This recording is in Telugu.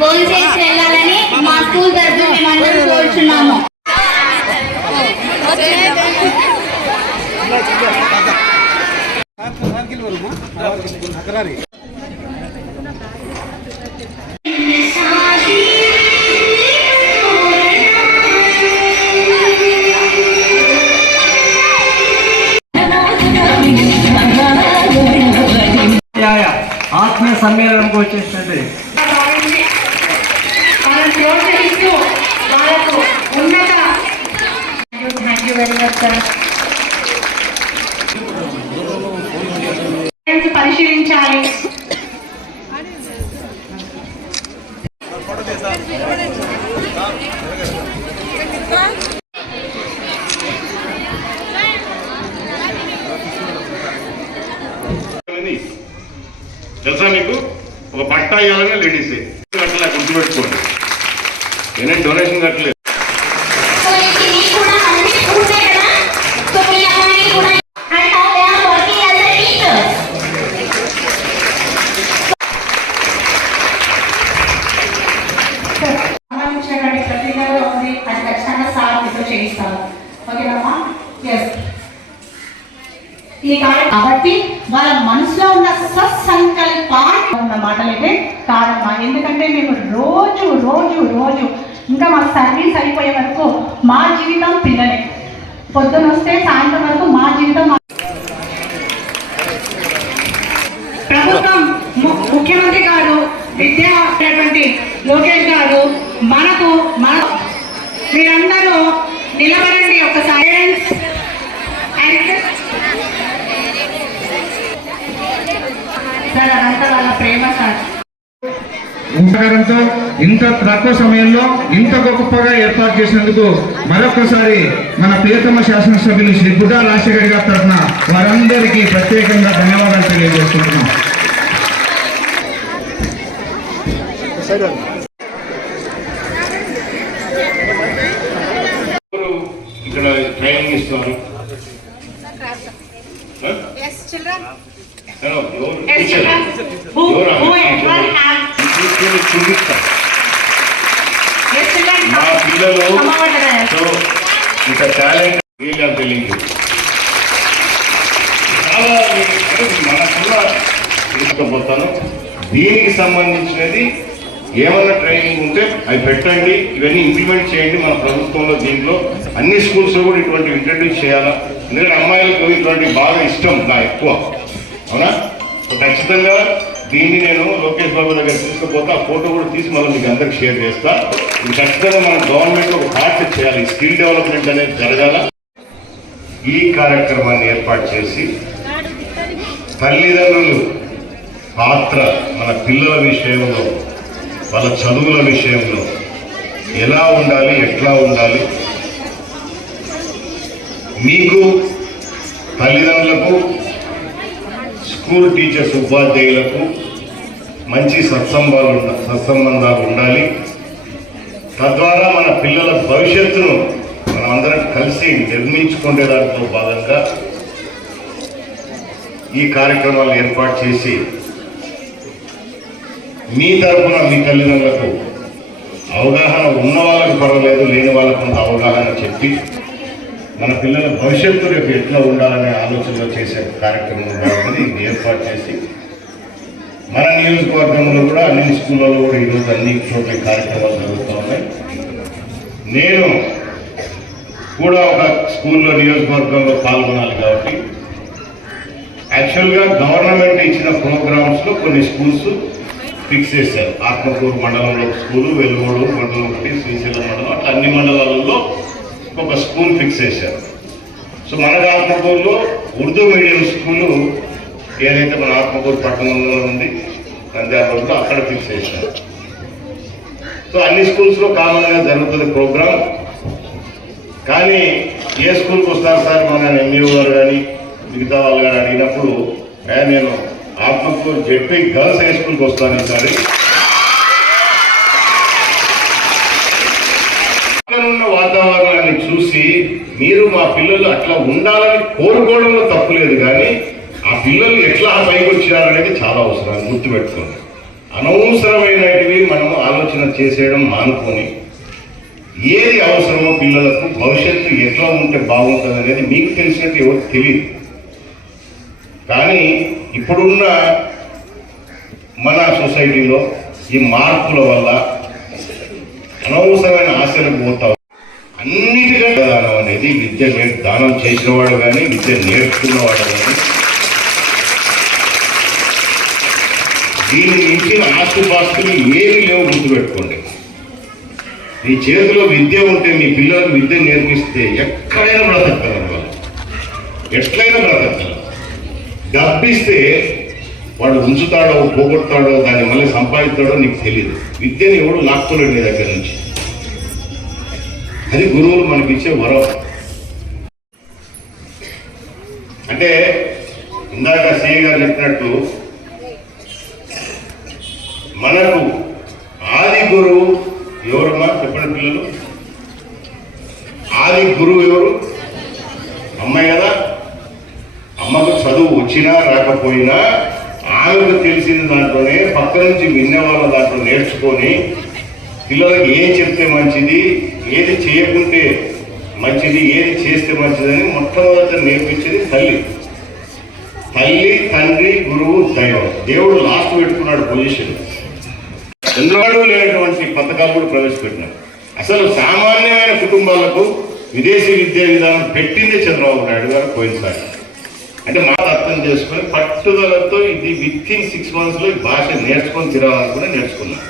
భోంచేసి వెళ్ళాలని మా స్కూల్ తరఫున మేమందరం కోరుచున్నాము. ఆత్మీయ సమ్మేళనంకి వచ్చేసినట్టు పరిశీలించాలి. తెలుసా మీకు? ఒక పట్టా ఇవ్వాలని లేడీసే కట్టలే, గుర్తుపెట్టుకోండి. నేనే డొనేషన్ కట్టలేదు. కాబట్టి వాళ్ళ మనసులో ఉన్న సత్సంకల్పాన్ని ఉన్న మాటలైతే కాదమ్మా. ఎందుకంటే మేము రోజు రోజు రోజు ఇంకా మా సర్వీస్ అయిపోయే వరకు మా జీవితం పిల్లలే. పొద్దున వస్తే సాయంత్రం వరకు మా జీవితం. ప్రభుత్వం ముఖ్యమంత్రి గారు విద్యా లోకేష్ గారు మీరందరూ నిలబడండి ఒకసారి. ఉపకారంతో ఇంత తక్కువ సమయంలో ఇంత గొప్పగా ఏర్పాటు చేసినందుకు మరొకసారి మన ప్రియతమ శాసనసభ్యులు శ్రీ బుద్ధా రాజశేఖర్ గారి తరఫున వారందరికీ ప్రత్యేకంగా ధన్యవాదాలు తెలియజేస్తున్నాం. ఇక్కడ ట్రైనింగ్ ఇస్తున్నారు. మా పిల్లలు ఇంకా టాలెంట్ తెలియదు. చాలా తీసుకుపోతాను. దీనికి సంబంధించినది ఏమైనా ట్రైనింగ్ ఉంటే అవి పెట్టండి, ఇవన్నీ ఇంప్లిమెంట్ చేయండి. మన ప్రభుత్వంలో దీంట్లో అన్ని స్కూల్స్లో కూడా ఇటువంటి ఇంట్రడ్యూస్ చేయాలా. ఎందుకంటే అమ్మాయిలకు ఇటువంటి బాగా ఇష్టం నా ఎక్కువ, అవునా? ఖచ్చితంగా దీన్ని నేను లోకేష్ బాబు దగ్గర తీసుకుపోతే ఆ ఫోటో కూడా తీసి మళ్ళీ మీకు అందరికి షేర్ చేస్తా. ఇది ఖచ్చితంగా మన గవర్నమెంట్ ఒక పార్ట్ చేయాలి. స్కిల్ డెవలప్మెంట్ అనేది జరగాల. ఈ కార్యక్రమాన్ని ఏర్పాటు చేసి తల్లిదండ్రులు పాత్ర మన పిల్లల విషయంలో, వాళ్ళ చదువుల విషయంలో ఎలా ఉండాలి, ఎట్లా ఉండాలి, మీకు తల్లిదండ్రులకు, స్కూల్ టీచర్స్, ఉపాధ్యాయులకు మంచి సత్సంబంధాలు ఉండాలి. తద్వారా మన పిల్లల భవిష్యత్తును మనం అందరం కలిసి నిర్మించుకునే దాంట్లో భాగంగా ఈ కార్యక్రమాలు ఏర్పాటు చేసి మీ తరఫున మీ తల్లిదండ్రులకు అవగాహన ఉన్న వాళ్ళకు పర్వాలేదు, లేని వాళ్ళకు కొంత అవగాహన చెప్పి మన పిల్లల భవిష్యత్తు రేపు ఎట్లా ఉండాలనే ఆలోచనలో చేసే కార్యక్రమం బాగుంది. ఇది ఏర్పాటు చేసి మన నియోజకవర్గంలో కూడా అన్ని స్కూళ్ళలో కూడా ఈరోజు అన్ని చోట్ల కార్యక్రమాలు జరుగుతూ ఉన్నాయి. నేను కూడా ఒక స్కూల్లో నియోజకవర్గంలో పాల్గొనాలి కాబట్టి యాక్చువల్గా గవర్నమెంట్ ఇచ్చిన ప్రోగ్రామ్స్లో కొన్ని స్కూల్స్ ఫిక్స్ చేశారు. ఆత్మకూరు మండలంలో స్కూలు, వెలుగోడు మండలం ఒకటి, శ్రీశైలం మండలం, అట్లా అన్ని మండలాలలో ఒక స్కూల్ ఫిక్స్ చేశారు. సో మన ఆత్మకూరులో ఉర్దూ మీడియం స్కూలు ఏదైతే మన ఆత్మకూరు పట్టణంలో ఉంది, నంద్యాలలో అక్కడ ఫిక్స్ చేశారు. సో అన్ని స్కూల్స్లో కామన్గా జరుగుతుంది ప్రోగ్రామ్. కానీ ఏ స్కూల్కి వస్తారు సార్ మన ఎంఈఓ గారు కానీ మిగతా వాళ్ళు కానీ అడిగినప్పుడు నేను ఆత్మకూరు జెడ్పీ గర్ల్స్ హై స్కూల్కి వస్తాను ఈసారి. పక్కనున్న వాతావరణాన్ని చూసి మీరు మా పిల్లలు అట్లా ఉండాలని కోరుకోవడంలో తప్పులేదు, కానీ ఆ పిల్లలు ఎట్లా పైకి వచ్చారనేది చాలా అవసరం, గుర్తుపెట్టుకోండి. అనవసరమైనటివి మనం ఆలోచన చేసేయడం మానుకొని ఏది అవసరమో పిల్లలకు భవిష్యత్తు ఎట్లా ఉంటే బాగుంటుంది అనేది మీకు తెలిసినట్టు ఎవరికి తెలియదు. కానీ ఇప్పుడున్న మన సొసైటీలో ఈ మార్పుల వల్ల అనవసరమైన ఆశలకు పోతాం. అన్నిటికంటే దానం అనేది విద్య దానం చేసినవాడు కానీ విద్య నేర్చుకున్నవాడు కానీ దీన్ని మించిన ఆస్తుపాస్తులు ఏమీ లేవు, గుర్తుపెట్టుకోండి. మీ చేతిలో విద్య ఉంటే మీ పిల్లలకు విద్య నేర్పిస్తే ఎక్కడైనా బ్రతకగలరు, వాళ్ళు ఎట్లయినా బ్రతకగలరు. డబ్బిస్తే వాడు ఉంచుతాడో పోగొడతాడో దాన్ని మళ్ళీ సంపాదిస్తాడో నీకు తెలియదు. విద్యని ఎవడు లాక్కోలేడు నీ దగ్గర నుంచి. అది గురువులు మనకిచ్చే వరం. అంటే ఇందాక సిఐ గారు చెప్పినట్టు మనకు ఆది గురువు ఎవరమ్మా చెప్పండి పిల్లలు? ఆది గురువు ఎవరు? అమ్మాయి కదా. అమ్మకు చదువు వచ్చినా రాకపోయినా ఆమెకు తెలిసిన దాంట్లోనే పక్క నుంచి వినే వాళ్ళ దాంట్లో నేర్చుకొని పిల్లలకి ఏం చెప్తే మంచిది, ఏది చేయకుంటే మంచిది, ఏది చేస్తే మంచిదని మొట్టమొదట నేర్పించేది తల్లి. తల్లి, తండ్రి, గురువు, దైవం. దేవుడు లాస్ట్ పెట్టుకున్నాడు పొజిషన్. చంద్రబాబు లేనటువంటి పథకాలు కూడా ప్రవేశపెట్టినాడు. అసలు సామాన్యమైన కుటుంబాలకు విదేశీ విద్యా విధానం పెట్టిందే చంద్రబాబు నాయుడు గారు పోయినసారి. అంటే మాట అర్థం చేసుకొని పట్టుదలతో ఇది విత్ ఇన్ 6 months ఈ భాష నేర్చుకొని తిరాలనుకుని నేర్చుకున్నాను.